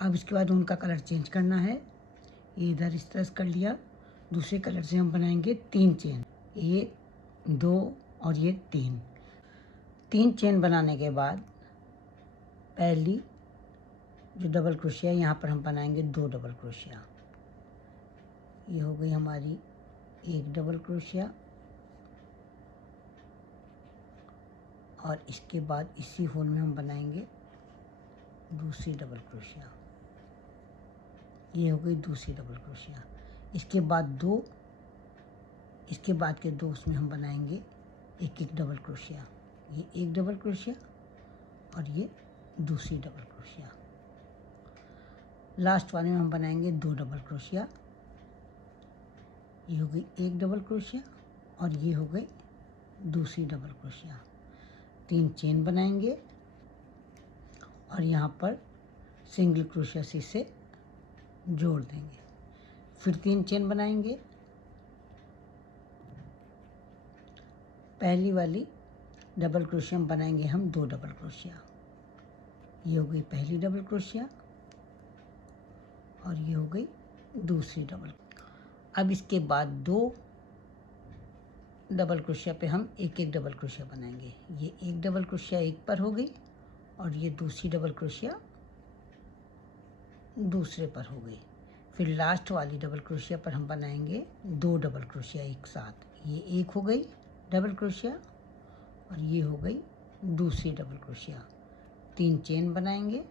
अब इसके बाद उनका कलर चेंज करना है। ये इधर इस तरह से कर लिया। दूसरे कलर से हम बनाएंगे 3 चेन, 1 2 और ये 3 चेन बनाने के बाद पहली जो डबल क्रोशिया है यहाँ पर हम बनाएंगे 2 डबल क्रोशिया। ये हो गई हमारी 1 डबल क्रोशिया और इसके बाद इसी होल में हम बनाएंगे दूसरी डबल क्रोशिया। ये हो गई दूसरी डबल क्रोशिया। इसके बाद 2, इसके बाद के 2 उसमें हम बनाएंगे 1 डबल क्रोशिया। ये 1 डबल क्रोशिया और ये दूसरी डबल क्रोशिया। लास्ट वाले में हम बनाएंगे 2 डबल क्रोशिया। ये हो गई 1 डबल क्रोशिया और ये हो गई दूसरी डबल क्रोशिया। 3 चेन बनाएंगे और यहाँ पर सिंगल क्रोशिया से इसे जोड़ देंगे। फिर 3 चेन बनाएंगे। पहली वाली डबल क्रोशिया में बनाएंगे हम 2 डबल क्रोशिया। ये हो गई पहली डबल क्रोशिया और ये हो गई दूसरी डबल। अब इसके बाद 2 डबल क्रोशिया पे हम 1 डबल क्रोशिया बनाएंगे। ये 1 डबल क्रोशिया एक पर हो गई और ये दूसरी डबल क्रोशिया दूसरे पर हो गई। फिर लास्ट वाली डबल क्रोशिया पर हम बनाएंगे 2 डबल क्रोशिया एक साथ। ये एक हो गई डबल क्रोशिया और ये हो गई दूसरी डबल क्रोशिया। 3 चेन बनाएंगे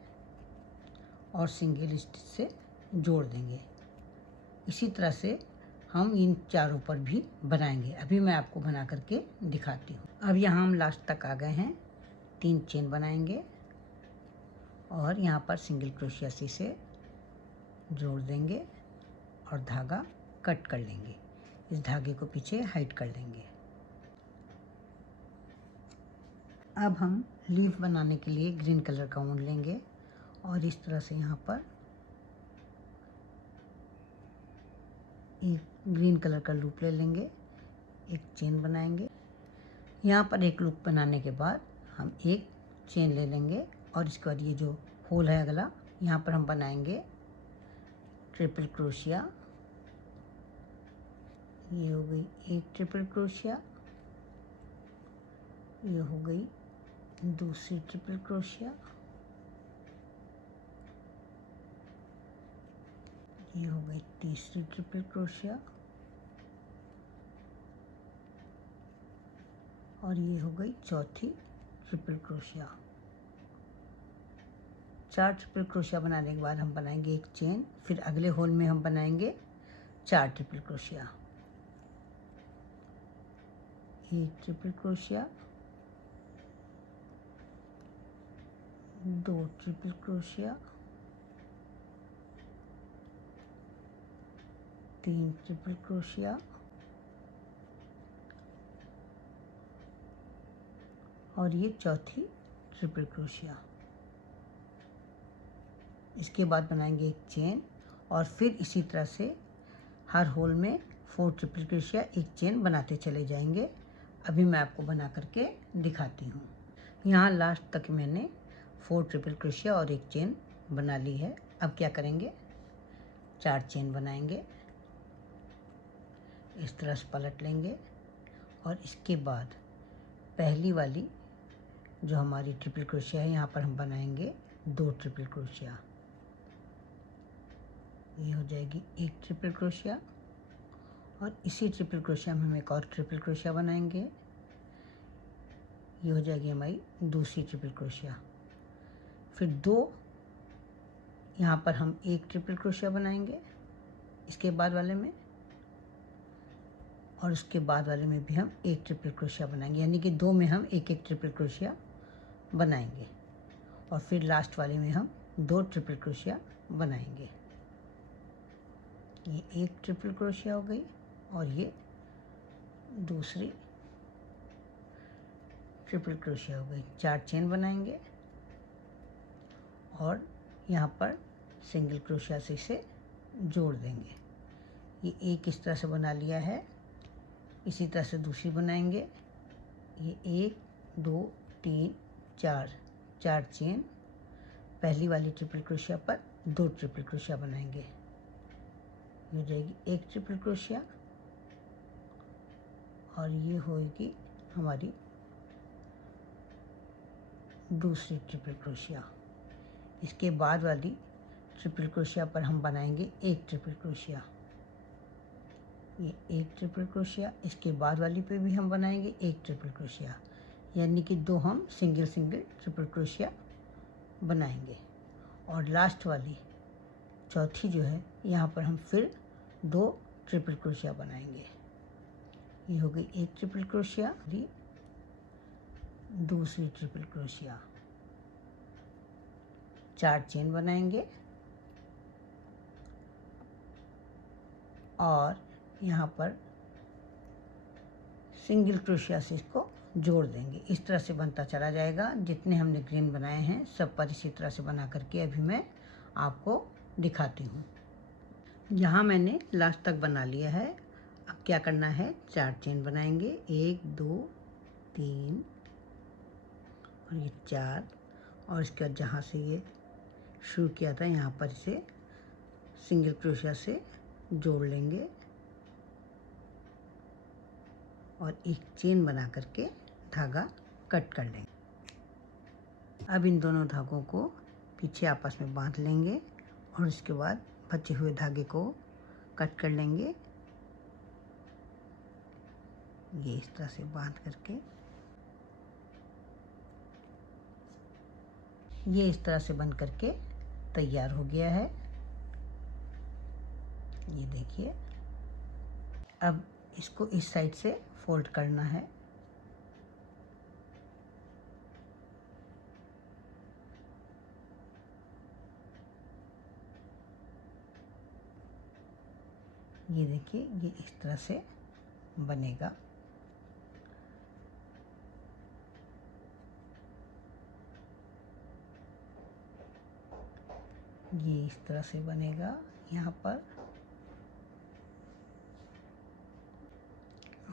और सिंगल स्टिच से जोड़ देंगे। इसी तरह से हम इन चारों पर भी बनाएंगे। अभी मैं आपको बना करके दिखाती हूँ। अब यहाँ हम लास्ट तक आ गए हैं। 3 चेन बनाएंगे और यहाँ पर सिंगल क्रोशिया से जोड़ देंगे और धागा कट कर लेंगे। इस धागे को पीछे हाइड कर देंगे। अब हम लीफ बनाने के लिए ग्रीन कलर का ऊन लेंगे और इस तरह से यहाँ पर एक ग्रीन कलर का लूप ले लेंगे। 1 चेन बनाएंगे। यहाँ पर एक लूप बनाने के बाद हम 1 चेन ले लेंगे और इसके बाद ये जो होल है अगला, यहाँ पर हम बनाएंगे ट्रिपल क्रोशिया। ये हो गई 1 ट्रिपल क्रोशिया। ये हो गई दूसरी ट्रिपल क्रोशिया। ये हो गई तीसरी ट्रिपल क्रोशिया और ये हो गई चौथी ट्रिपल क्रोशिया। 4 ट्रिपल क्रोशिया बनाने के बाद हम बनाएंगे 1 चेन। फिर अगले होल में हम बनाएंगे 4 triple crochet. 1 triple crochet, 2 triple crochet, 3 triple crochet और ये चौथी ट्रिपल क्रोशिया। इसके बाद बनाएंगे 1 चेन और फिर इसी तरह से हर होल में 4 ट्रिपल क्रोशिया 1 चेन बनाते चले जाएंगे। अभी मैं आपको बना करके दिखाती हूँ। यहाँ लास्ट तक मैंने 4 ट्रिपल क्रोशिया और 1 चेन बना ली है। अब क्या करेंगे, 4 चेन बनाएंगे। इस तरह से पलट लेंगे और इसके बाद पहली वाली जो हमारी ट्रिपल क्रोशिया है यहाँ पर हम बनाएंगे 2 ट्रिपल क्रोशिया। ये हो जाएगी 1 ट्रिपल क्रोशिया और इसी ट्रिपल क्रोशिया में हम एक और ट्रिपल क्रोशिया बनाएंगे। ये हो जाएगी हमारी दूसरी ट्रिपल क्रोशिया। फिर 2 यहाँ पर हम 1 ट्रिपल क्रोशिया बनाएंगे इसके बाद वाले में और उसके बाद वाले में भी हम 1 ट्रिपल क्रोशिया बनाएंगे। यानी कि 2 में हम 1 ट्रिपल क्रोशिया बनाएंगे और फिर लास्ट वाले में हम 2 ट्रिपल क्रोशिया बनाएंगे। ये 1 ट्रिपल क्रोशिया हो गई और ये दूसरी ट्रिपल क्रोशिया हो गई। 4 चेन बनाएंगे और यहाँ पर सिंगल क्रोशिया से इसे जोड़ देंगे। ये एक इस तरह से बना लिया है। इसी तरह से दूसरी बनाएंगे। ये 1 2 3 4 चेन पहली वाली ट्रिपल क्रोशिया पर 2 ट्रिपल क्रोशिया बनाएंगे। ये हो जाएगी एक ट्रिपल क्रोशिया और ये होगी हमारी दूसरी ट्रिपल क्रोशिया। इसके बाद वाली ट्रिपल क्रोशिया पर हम बनाएंगे एक ट्रिपल क्रोशिया। ये एक ट्रिपल क्रोशिया, इसके बाद वाली पे भी हम बनाएंगे एक ट्रिपल क्रोशिया, यानी कि 2 हम सिंगल सिंगल ट्रिपल क्रोशिया बनाएंगे। और लास्ट वाली चौथी जो है यहाँ पर हम फिर 2 ट्रिपल क्रोशिया बनाएंगे। ये हो गई एक ट्रिपल क्रोशिया, दूसरी ट्रिपल क्रोशिया, 4 चेन बनाएंगे और यहाँ पर सिंगल क्रोशिया से इसको जोड़ देंगे। इस तरह से बनता चला जाएगा। जितने हमने ग्रीन बनाए हैं सब पर इसी तरह से बना करके अभी मैं आपको दिखाती हूँ। यहाँ मैंने लास्ट तक बना लिया है। अब क्या करना है, 4 चेन बनाएंगे, 1 2 3 और ये 4, और इसके बाद जहाँ से ये शुरू किया था यहाँ पर इसे सिंगल क्रोशिया से जोड़ लेंगे और एक चेन बना करके धागा कट कर लेंगे। अब इन दोनों धागों को पीछे आपस में बांध लेंगे और उसके बाद बचे हुए धागे को कट कर लेंगे। ये इस तरह से बांध करके ये इस तरह से बन करके तैयार हो गया है। ये देखिए, अब इसको इस साइड से फोल्ड करना है। ये देखिए, ये इस तरह से बनेगा। ये इस तरह से बनेगा यहाँ पर,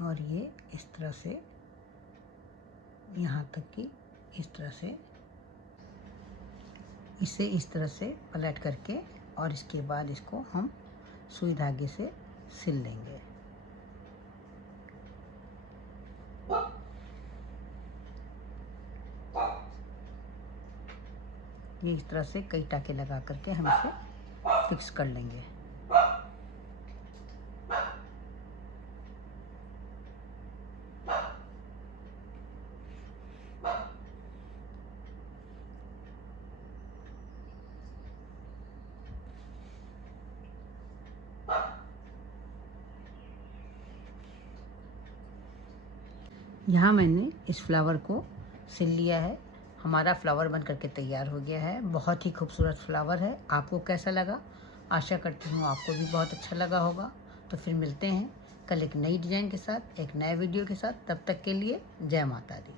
और ये इस तरह से यहाँ तक कि इस तरह से, इसे इस तरह से पलट करके और इसके बाद इसको हम सुई धागे से सिल लेंगे। ये इस तरह से कई टाके लगा करके हम इसे फिक्स कर लेंगे। यहाँ मैंने इस फ्लावर को सिल लिया है। हमारा फ्लावर बन करके तैयार हो गया है। बहुत ही खूबसूरत फ्लावर है। आपको कैसा लगा? आशा करती हूँ आपको भी बहुत अच्छा लगा होगा। तो फिर मिलते हैं कल एक नई डिज़ाइन के साथ, एक नए वीडियो के साथ। तब तक के लिए जय माता दी।